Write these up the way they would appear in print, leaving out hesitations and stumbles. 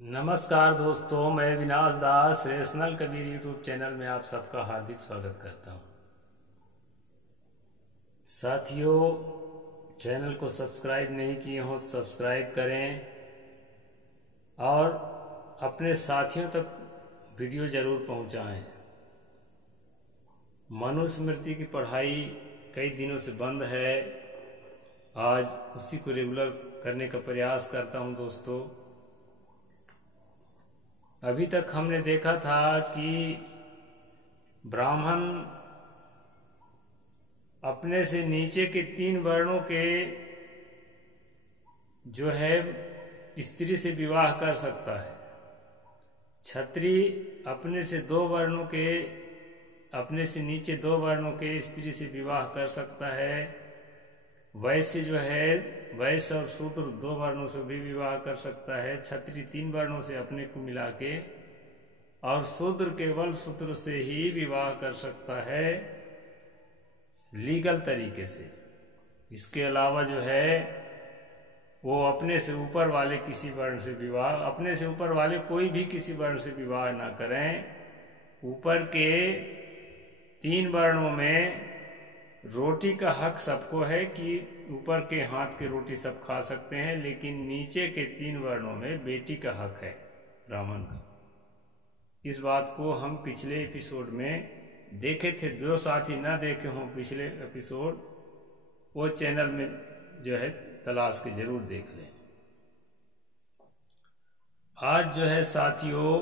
नमस्कार दोस्तों, मैं विनाश दास रेशनल कबीर यूट्यूब चैनल में आप सबका हार्दिक स्वागत करता हूं। साथियों, चैनल को सब्सक्राइब नहीं किए हो तो सब्सक्राइब करें और अपने साथियों तक वीडियो ज़रूर पहुंचाएं। मनुस्मृति की पढ़ाई कई दिनों से बंद है, आज उसी को रेगुलर करने का प्रयास करता हूं। दोस्तों, अभी तक हमने देखा था कि ब्राह्मण अपने से नीचे के 3 वर्णों के जो है स्त्री से विवाह कर सकता है। क्षत्रिय अपने से नीचे 2 वर्णों के स्त्री से विवाह कर सकता है। वैश्य जो है, वैश्य और शूद्र 2 वर्णों से भी विवाह कर सकता है। क्षत्रिय 3 वर्णों से अपने को मिला के, और शूद्र केवल शूद्र से ही विवाह कर सकता है लीगल तरीके से। इसके अलावा जो है वो अपने से ऊपर वाले किसी वर्ण से विवाह, अपने से ऊपर वाले कोई भी किसी वर्ण से विवाह ना करें। ऊपर के 3 वर्णों में रोटी का हक सबको है कि ऊपर के हाथ की रोटी सब खा सकते हैं, लेकिन नीचे के 3 वर्णों में बेटी का हक है, ब्राह्मण का। इस बात को हम पिछले एपिसोड में देखे थे। जो साथी ना देखे हों पिछले एपिसोड, वो चैनल में जो है तलाश के जरूर देख लें। आज जो है साथियों,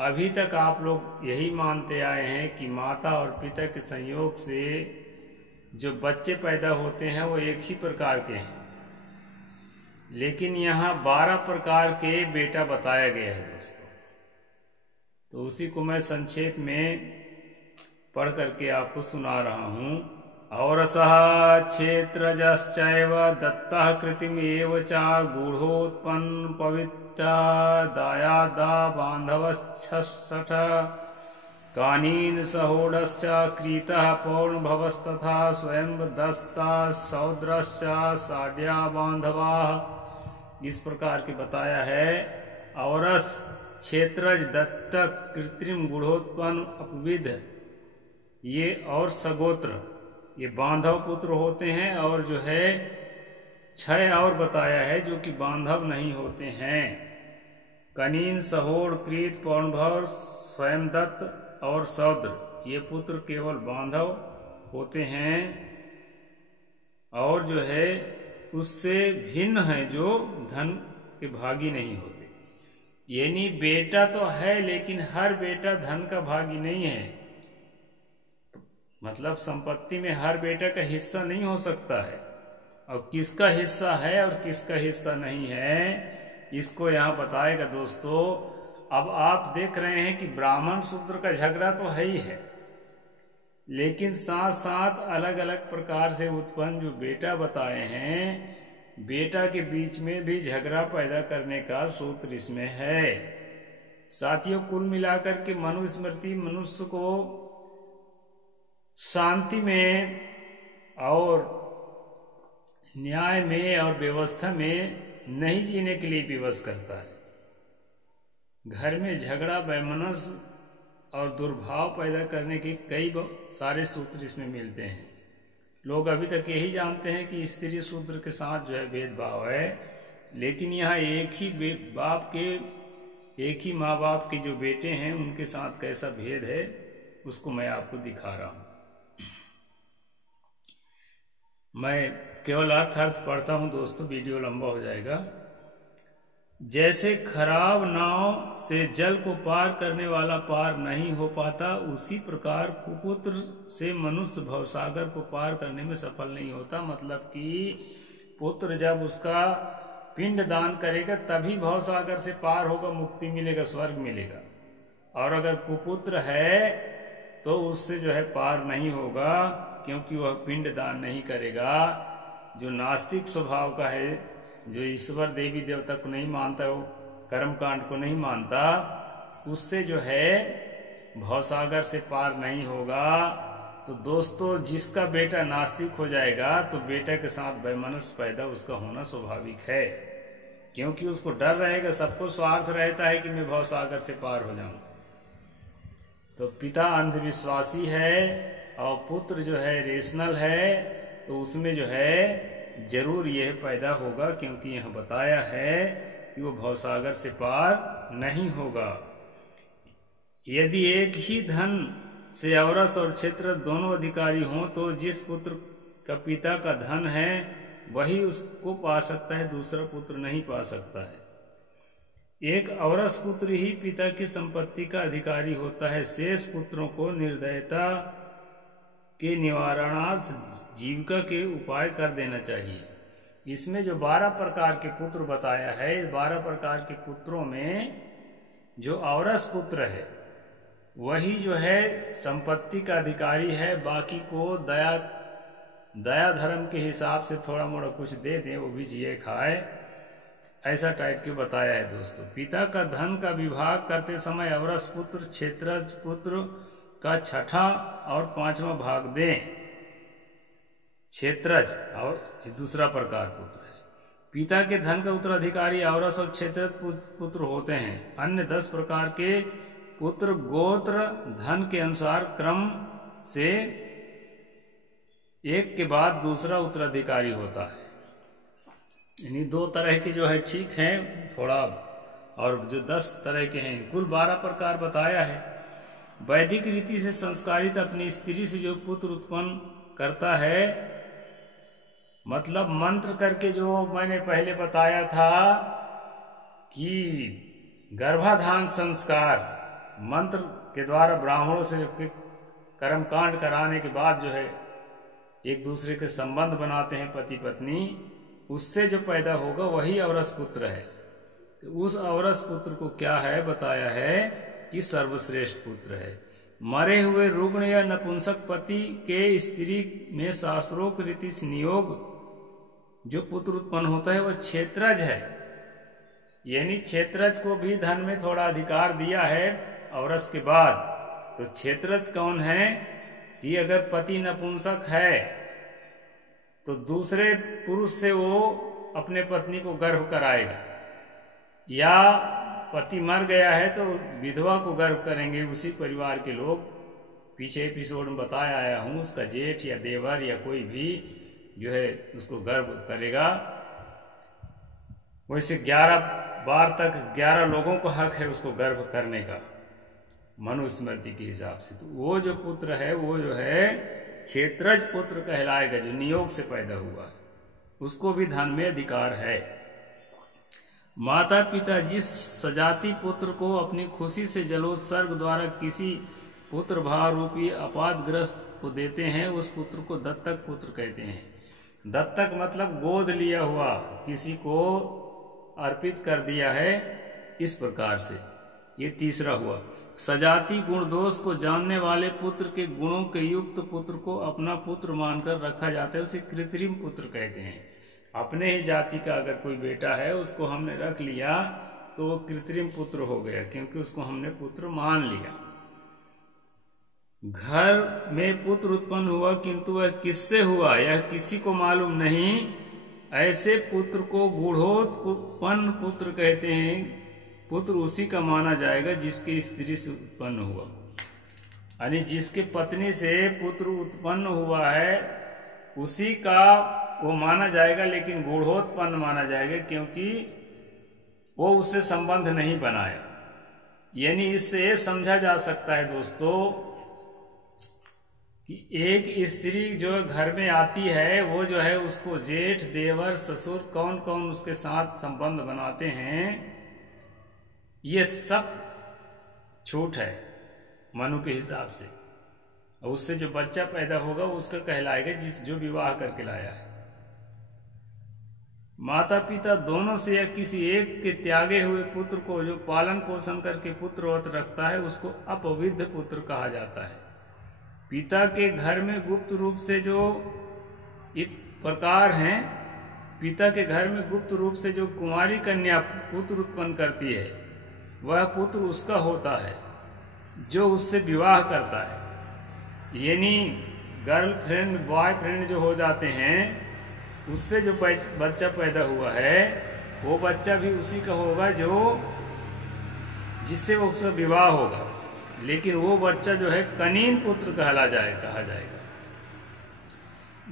अभी तक आप लोग यही मानते आए हैं कि माता और पिता के संयोग से जो बच्चे पैदा होते हैं वो एक ही प्रकार के हैं, लेकिन यहाँ 12 प्रकार के बेटा बताया गया है दोस्तों। तो उसी को मैं संक्षेप में पढ़ करके आपको सुना रहा हूँ। औरसः क्षेत्रजश्चैव दत्तः कृतिमेव च गूढ़ोत्पन्न पवित्रा दायादा बान्धवश्छठ कानीन सहोडश्च क्रीतः पौर्णभवस्तथा स्वयं दस्ता सौद्रश्च साड्या बांधवाः। इस प्रकार के बताया है। औरस, क्षेत्रज, दत्तक, कृत्रिम, गूढ़ोत्पन्न, अपविध, ये और सगोत्र, ये बांधव पुत्र होते हैं। और जो है 6 और बताया है जो कि बांधव नहीं होते हैं। कनीन, सहोड़, क्रीत, पौर्णभव, स्वयं दत्त और सौद्र, ये पुत्र केवल बांधव होते हैं और जो है उससे भिन्न है, जो धन के भागी नहीं होते। यानी बेटा तो है, लेकिन हर बेटा धन का भागी नहीं है। मतलब संपत्ति में हर बेटा का हिस्सा नहीं हो सकता है, और किसका हिस्सा है और किसका हिस्सा नहीं है, इसको यहाँ बताएगा दोस्तों। अब आप देख रहे हैं कि ब्राह्मण शूद्र का झगड़ा तो है ही है, लेकिन साथ साथ अलग अलग प्रकार से उत्पन्न जो बेटा बताए हैं, बेटा के बीच में भी झगड़ा पैदा करने का सूत्र इसमें है। साथियों, कुल मिलाकर के मनुस्मृति मनुष्य को शांति में और न्याय में और व्यवस्था में नहीं जीने के लिए विवश करता है। घर में झगड़ा, वैमनस्य और दुर्भाव पैदा करने के कई सारे सूत्र इसमें मिलते हैं। लोग अभी तक यही जानते हैं कि स्त्री शूद्र के साथ जो है भेदभाव है, लेकिन यहाँ एक ही माँ बाप के जो बेटे हैं उनके साथ कैसा भेद है उसको मैं आपको दिखा रहा हूँ। मैं केवल अर्थ पढ़ता हूँ दोस्तों, वीडियो लंबा हो जाएगा। जैसे खराब नाव से जल को पार करने वाला पार नहीं हो पाता, उसी प्रकार कुपुत्र से मनुष्य भवसागर को पार करने में सफल नहीं होता। मतलब कि पुत्र जब उसका पिंड दान करेगा तभी भवसागर से पार होगा, मुक्ति मिलेगा, स्वर्ग मिलेगा। और अगर कुपुत्र है तो उससे जो है पार नहीं होगा, क्योंकि वह पिंड दान नहीं करेगा। जो नास्तिक स्वभाव का है, जो ईश्वर देवी देवता को नहीं मानता, वो कर्मकांड को नहीं मानता, उससे जो है भवसागर से पार नहीं होगा। तो दोस्तों, जिसका बेटा नास्तिक हो जाएगा तो बेटा के साथ वैमनस्य पैदा उसका होना स्वाभाविक है। क्योंकि उसको डर रहेगा, सबको स्वार्थ रहता है कि मैं भवसागर से पार हो जाऊं। तो पिता अंधविश्वासी है और पुत्र जो है रेशनल है, तो उसमें जो है जरूर यह पैदा होगा, क्योंकि यह बताया है कि वो भवसागर से पार नहीं होगा। यदि एक ही धन से औरस और क्षेत्र दोनों अधिकारी हों तो जिस पुत्र का पिता का धन है वही उसको पा सकता है, दूसरा पुत्र नहीं पा सकता है। एक औरस पुत्र ही पिता की संपत्ति का अधिकारी होता है। शेष पुत्रों को निर्दयता के निवारणार्थ जीविका के उपाय कर देना चाहिए। इसमें जो 12 प्रकार के पुत्र बताया है, 12 प्रकार के पुत्रों में जो औरस पुत्र है वही जो है संपत्ति का अधिकारी है, बाकी को दया धर्म के हिसाब से थोड़ा मोड़ा कुछ दे दें, वो भी जिए खाए, ऐसा टाइप के बताया है दोस्तों। पिता का धन का विभाग करते समय औरस पुत्र क्षेत्रज पुत्र का 6ठा और 5वां भाग दें। क्षेत्रज और दूसरा प्रकार पुत्र है। पिता के धन का उत्तराधिकारी औरस और क्षेत्रज पुत्र होते हैं। अन्य 10 प्रकार के पुत्र गोत्र धन के अनुसार क्रम से एक के बाद दूसरा उत्तराधिकारी होता है। यानी 2 तरह के जो है ठीक हैं थोड़ा, और जो 10 तरह के हैं, कुल 12 प्रकार बताया है। वैदिक रीति से संस्कारित अपनी स्त्री से जो पुत्र उत्पन्न करता है, मतलब मंत्र करके, जो मैंने पहले बताया था कि गर्भाधान संस्कार मंत्र के द्वारा ब्राह्मणों से कर्मकांड कराने के बाद जो है एक दूसरे के संबंध बनाते हैं पति पत्नी, उससे जो पैदा होगा वही औरस पुत्र है। तो उस औरस पुत्र को क्या है बताया है कि सर्वश्रेष्ठ पुत्र है। मरे हुए रुग्ण या नपुंसक पति के स्त्री में शास्त्रोक्त रीति से नियोग जो पुत्र उत्पन्न होता है वह क्षेत्रज है। यानी क्षेत्रज को भी धन में थोड़ा अधिकार दिया है औरस के बाद। तो क्षेत्रज कौन है कि अगर पति नपुंसक है तो दूसरे पुरुष से वो अपने पत्नी को गर्भ कराएगा, या पति मर गया है तो विधवा को गर्भ करेंगे उसी परिवार के लोग। पीछे एपिसोड में बताया आया हूं, उसका जेठ या देवर या कोई भी जो है उसको गर्भ करेगा। वैसे 11 बार तक 11 लोगों को हक है उसको गर्भ करने का मनुस्मृति के हिसाब से। तो वो जो पुत्र है वो जो है क्षेत्रज पुत्र कहलाएगा, जो नियोग से पैदा हुआ है, उसको भी धन में अधिकार है। माता पिता जिस सजाती पुत्र को अपनी खुशी से जलोत्सर्ग द्वारा किसी पुत्र भाव रूपी अपादग्रस्त को देते हैं उस पुत्र को दत्तक पुत्र कहते हैं। दत्तक मतलब गोद लिया हुआ, किसी को अर्पित कर दिया है, इस प्रकार से। ये तीसरा हुआ। सजाती गुण दोष को जानने वाले पुत्र के गुणों के युक्त पुत्र को अपना पुत्र मानकर रखा जाता है, उसे कृत्रिम पुत्र कहते हैं। अपने ही जाति का अगर कोई बेटा है उसको हमने रख लिया तो वो कृत्रिम पुत्र हो गया, क्योंकि उसको हमने पुत्र मान लिया। घर में पुत्र उत्पन्न हुआ किंतु वह किससे हुआ यह किसी को मालूम नहीं, ऐसे पुत्र को गूढ़ोत्पन्न पुत्र कहते हैं। पुत्र उसी का माना जाएगा जिसके स्त्री से उत्पन्न हुआ, यानी जिसके पत्नी से पुत्र उत्पन्न हुआ है उसी का वो माना जाएगा, लेकिन गूढ़ोत्पन्न माना जाएगा क्योंकि वो उससे संबंध नहीं बनाया। यानी इससे ये समझा जा सकता है दोस्तों कि एक स्त्री जो घर में आती है वो जो है उसको जेठ देवर ससुर कौन कौन उसके साथ संबंध बनाते हैं, ये सब छूट है मनु के हिसाब से। और उससे जो बच्चा पैदा होगा उसका कहलाएगा जिस जो विवाह करके लाया है। माता पिता दोनों से या किसी एक के त्यागे हुए पुत्र को जो पालन पोषण करके पुत्रवत रखता है उसको अपविद्ध पुत्र कहा जाता है। पिता के घर में गुप्त रूप से जो इस प्रकार हैं, पिता के घर में गुप्त रूप से जो कुंवारी कन्या पुत्र उत्पन्न करती है वह पुत्र उसका होता है जो उससे विवाह करता है। यानी गर्लफ्रेंड बॉयफ्रेंड जो हो जाते हैं उससे जो बच्चा पैदा हुआ है वो बच्चा भी उसी का होगा जो जिससे वो उसका विवाह होगा, लेकिन वो बच्चा जो है कनीन पुत्र कहा जाएगा।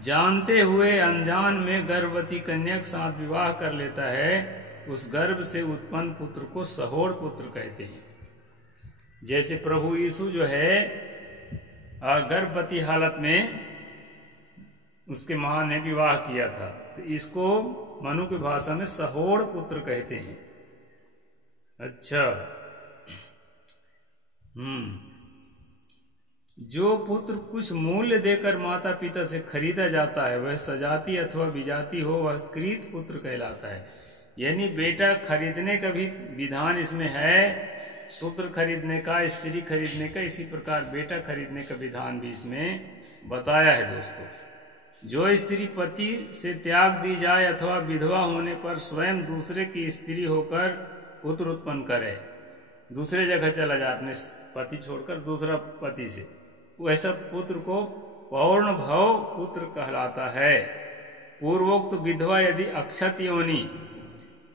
जानते हुए अनजान में गर्भवती कन्या के साथ विवाह कर लेता है, उस गर्भ से उत्पन्न पुत्र को सहोड़ पुत्र कहते हैं। जैसे प्रभु यीशु जो है गर्भवती हालत में उसके मां ने विवाह किया था, तो इसको मनु की भाषा में सहोड़ पुत्र कहते हैं। अच्छा, जो पुत्र कुछ मूल्य देकर माता पिता से खरीदा जाता है, वह सजाती अथवा विजाती हो, वह कृत पुत्र कहलाता है। यानी बेटा खरीदने का भी विधान इसमें है, शूद्र खरीदने का, स्त्री खरीदने का, इसी प्रकार बेटा खरीदने का विधान भी इसमें बताया है। दोस्तों, जो स्त्री पति से त्याग दी जाए अथवा विधवा होने पर स्वयं दूसरे की स्त्री होकर पुत्र उत्पन्न करे, दूसरे जगह चला जाए अपने पति छोड़कर दूसरा पति से, वैसा पुत्र को पौर्ण भव पुत्र कहलाता है। पूर्वोक्त विधवा यदि अक्षत योनि,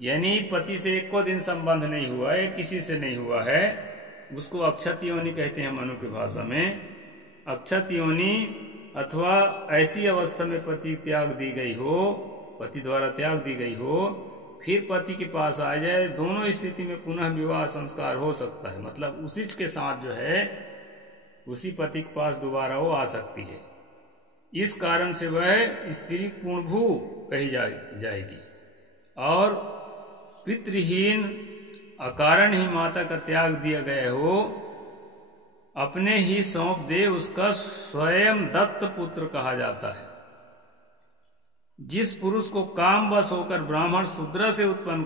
यानी पति से एक को दिन संबंध नहीं हुआ है, किसी से नहीं हुआ है, उसको अक्षत योनि कहते हैं मनु की भाषा में। अक्षत योनि अथवा ऐसी अवस्था में पति त्याग दी गई हो, पति द्वारा त्याग दी गई हो, फिर पति के पास आ जाए, दोनों स्थिति में पुनः विवाह संस्कार हो सकता है। मतलब उसी के साथ जो है उसी पति के पास दोबारा वो आ सकती है। इस कारण से वह स्त्री पूर्णभू कही जाएगी। और पितृहीन अकारण ही माता का त्याग दिया गया हो, अपने ही सौंप दे, उसका स्वयं दत्त पुत्र कहा जाता है। जिस पुरुष को काम बस होकर ब्राह्मण शूद्र से उत्पन्न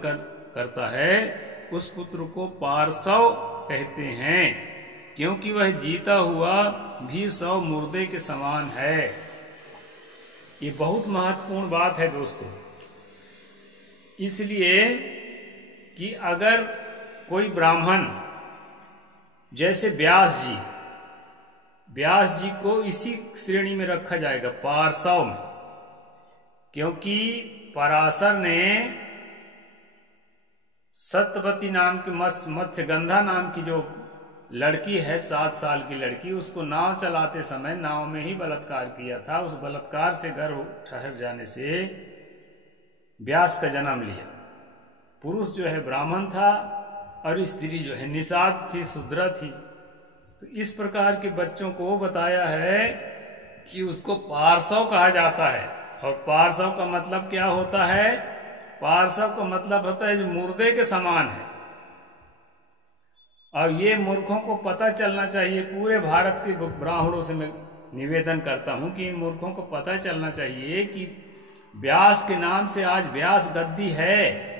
करता है, उस पुत्र को पार्श्व कहते हैं, क्योंकि वह जीता हुआ भी सौ मुर्दे के समान है। ये बहुत महत्वपूर्ण बात है दोस्तों, इसलिए कि अगर कोई ब्राह्मण, जैसे व्यास जी को इसी श्रेणी में रखा जाएगा, पार्श्व में, क्योंकि पराशर ने सत्यवती नाम की मत्स्यगंधा नाम की जो लड़की है, 7 साल की लड़की, उसको नाव चलाते समय नाव में ही बलात्कार किया था। उस बलात्कार से गर्भ ठहर जाने से व्यास का जन्म लिया। पुरुष जो है ब्राह्मण था और स्त्री जो है निषाद थी, शूद्र थी। तो इस प्रकार के बच्चों को बताया है कि उसको पार्श्व कहा जाता है। और पार्श्व का मतलब क्या होता है? पार्श्व का मतलब होता है जो मुर्दे के समान है। और ये मूर्खों को पता चलना चाहिए, पूरे भारत के ब्राह्मणों से मैं निवेदन करता हूं कि इन मूर्खों को पता चलना चाहिए कि व्यास के नाम से आज व्यास गद्दी है।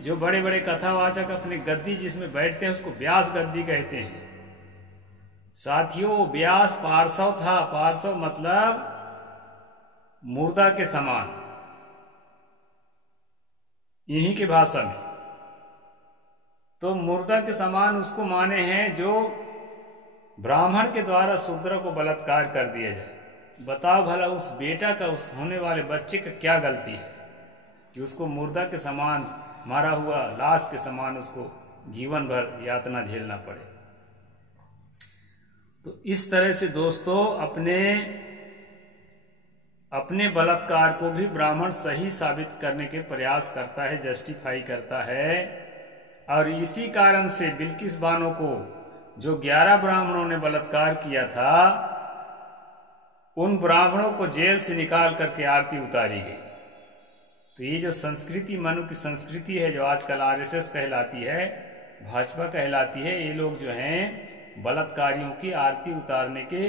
जो बड़े बड़े कथावाचक अपने गद्दी जिसमें बैठते हैं उसको व्यास गद्दी कहते हैं। साथियों, व्यास पार्श्व था। पार्श्व मतलब मुर्दा के समान, इन्हीं की भाषा में। तो मुर्दा के समान उसको माने हैं जो ब्राह्मण के द्वारा शूद्र को बलात्कार कर दिया जाए। बताओ भला उस बेटा का, उस होने वाले बच्चे का क्या गलती है कि उसको मुर्दा के समान, मारा हुआ लाश के समान उसको जीवन भर यातना झेलना पड़े। तो इस तरह से दोस्तों अपने बलात्कार को भी ब्राह्मण सही साबित करने के प्रयास करता है, जस्टिफाई करता है। और इसी कारण से बिल्किस बानो को जो 11 ब्राह्मणों ने बलात्कार किया था, उन ब्राह्मणों को जेल से निकाल करके आरती उतारी गई। तो ये जो संस्कृति, मनु की संस्कृति है, जो आजकल आरएसएस कहलाती है, भाजपा कहलाती है, ये लोग जो हैं बलात्कारियों की आरती उतारने के,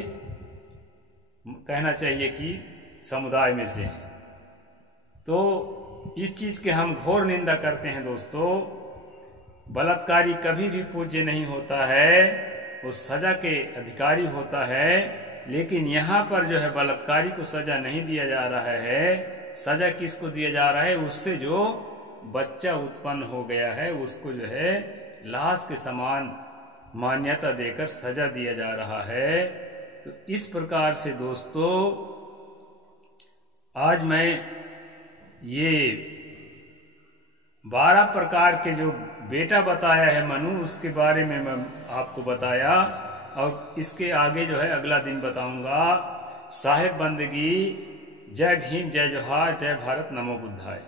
कहना चाहिए कि समुदाय में से। तो इस चीज के हम घोर निंदा करते हैं दोस्तों। बलात्कारी कभी भी पूज्य नहीं होता है, वो सजा के अधिकारी होता है। लेकिन यहाँ पर जो है बलात्कारी को सजा नहीं दिया जा रहा है। सजा किसको दिया जा रहा है? उससे जो बच्चा उत्पन्न हो गया है उसको जो है लाश के समान मान्यता देकर सजा दिया जा रहा है। तो इस प्रकार से दोस्तों आज मैं ये 12 प्रकार के जो बेटा बताया है मनु, उसके बारे में मैं आपको बताया, और इसके आगे जो है अगला दिन बताऊंगा। साहेब बंदगी। जय भीम, जय जोहार, जय भारत, नमो बुद्धाय।